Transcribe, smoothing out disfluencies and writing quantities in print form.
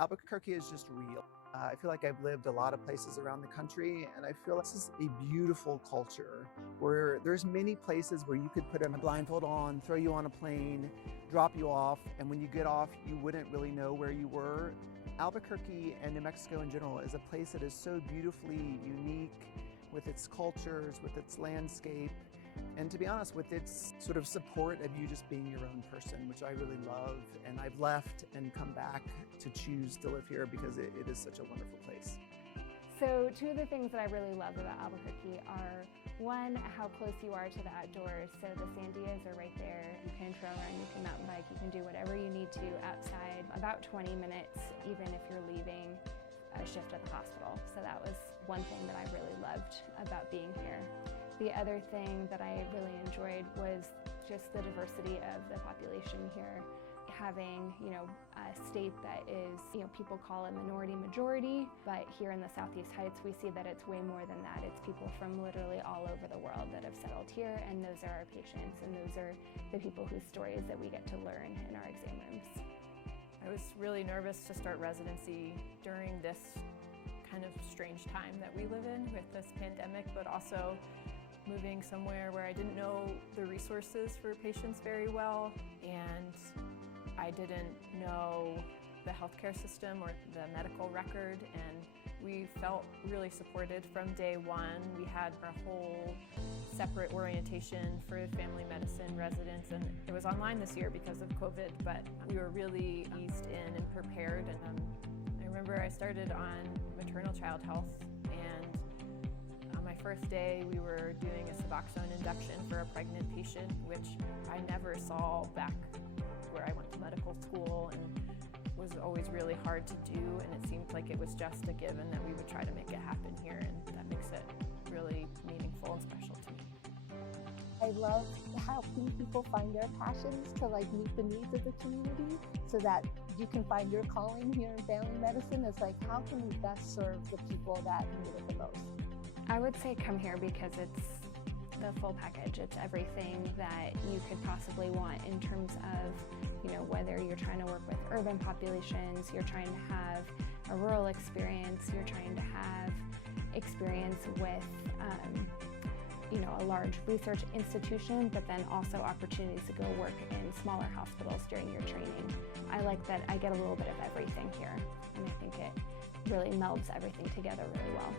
Albuquerque is just real. I feel like I've lived a lot of places around the country, and I feel this is a beautiful culture where there's many places where you could put a blindfold on, throw you on a plane, drop you off, and when you get off, you wouldn't really know where you were. Albuquerque and New Mexico in general is a place that is so beautifully unique with its cultures, with its landscape, and to be honest, with its sort of support of you just being your own person, which I really love. And I've left and come back to choose to live here because it is such a wonderful place. So two of the things that I really love about Albuquerque are, one, how close you are to the outdoors. So the sandias are right there. You can trail run, you can mountain bike, you can do whatever you need to outside. About 20 minutes, even if you're leaving a shift at the hospital. So that was one thing that I really loved about being here. The other thing that I really enjoyed was just the diversity of the population here. Having, a state that is, people call it minority majority, but here in the Southeast Heights we see that it's way more than that. It's people from literally all over the world that have settled here, and those are our patients, and those are the people whose stories that we get to learn in our exam rooms. I was really nervous to start residency during this kind of strange time that we live in with this pandemic, but also moving somewhere where I didn't know the resources for patients very well, and I didn't know the healthcare system or the medical record, and we felt really supported from day one. We had our whole separate orientation for Family Medicine residents, and it was online this year because of COVID, but we were really eased in and prepared. And I remember I started on maternal child health, and on my first day we were doing a Suboxone induction for a pregnant patient, which I never saw back where I went to medical school, and was always really hard to do, and it seemed like it was just a given that we would try to make it happen here, and that makes it really meaningful and special to me. I love helping people find their passions to meet the needs of the community so that you can find your calling here in family medicine. It's how can we best serve the people that need it the most? I would say come here because it's the full package. It's everything that you could possibly want in terms of, whether you're trying to work with urban populations, you're trying to have a rural experience, you're trying to have experience with, a large research institution, but then also opportunities to go work in smaller hospitals during your training. I like that I get a little bit of everything here, and I think it really melds everything together really well.